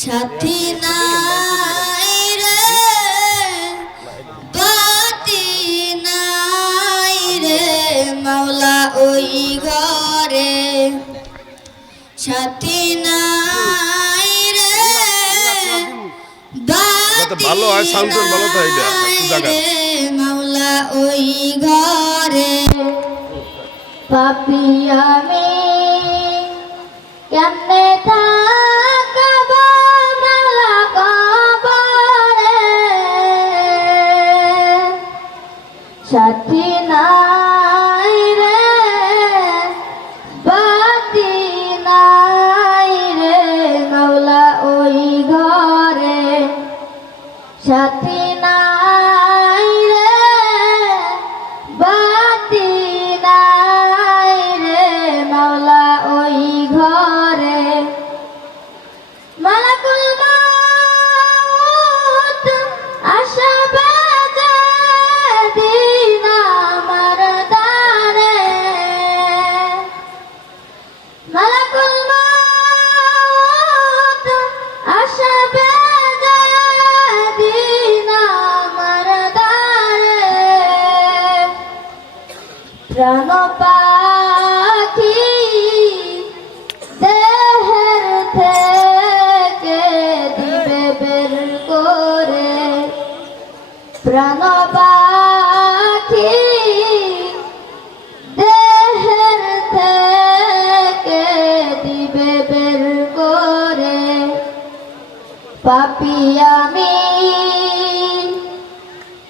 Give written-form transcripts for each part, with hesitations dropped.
সাথী নাই রে বাতি নাই রে মাওলা ওই ঘরে সাথী নাই রে বাতি ভালো হয় সাউন্ড ভালো তো এইটা একটু জায়গা মাওলা ওই ঘরে পাপী আমি কেমনে থাকব মাওলা কবরে সাথী নাই রে বাতি নাই রে মাওলা ওই ঘরে সাথী নাই রে বাতি নাই রে মাওলা ওই ঘরে মালাকুল মউত আসবে যেদিন আমার দ্বারে মালাকুল মউত আসবে যেদিন আমার দ্বারে প্রাণ পাখি দেহের থেকে দিবে বের করে প্রাণ পাখি দেহের থেকে দিবে বের করে পাপী আমি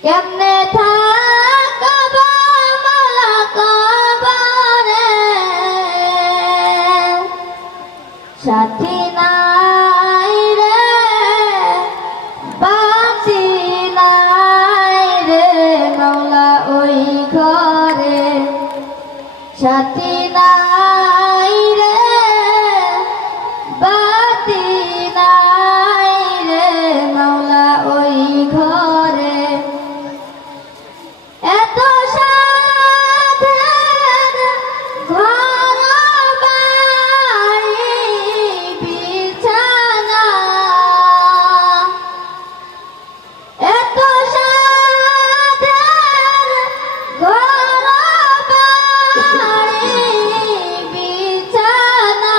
কেমনে থাকব মাওলা কবরে সাথী নাই রে বাতি নাই রে মাওলা ওই ঘরে সাথী নাই রে বাতি নাই রে মাওলা ওই ঘরে এত সাধের ঘর বাড়ি বিছানা এত সাধের ঘর বাড়ি বিছানা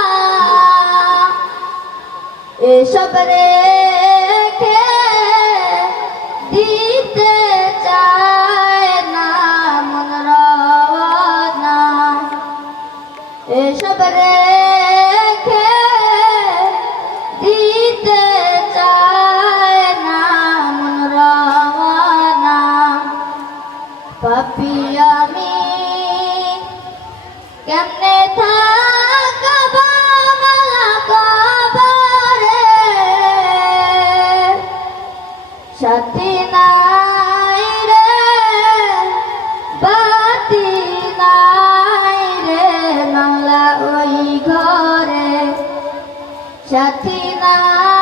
এসব রেখে দিতে চায় না মন রওনা এসব রেখে দিতে চায় না মন রওনা পাপী আমি কেমনে থাকব মাওলা কবরে সাথী নাই রে বাতি নাই রে মাওলা ওই ঘরে সাথী নাই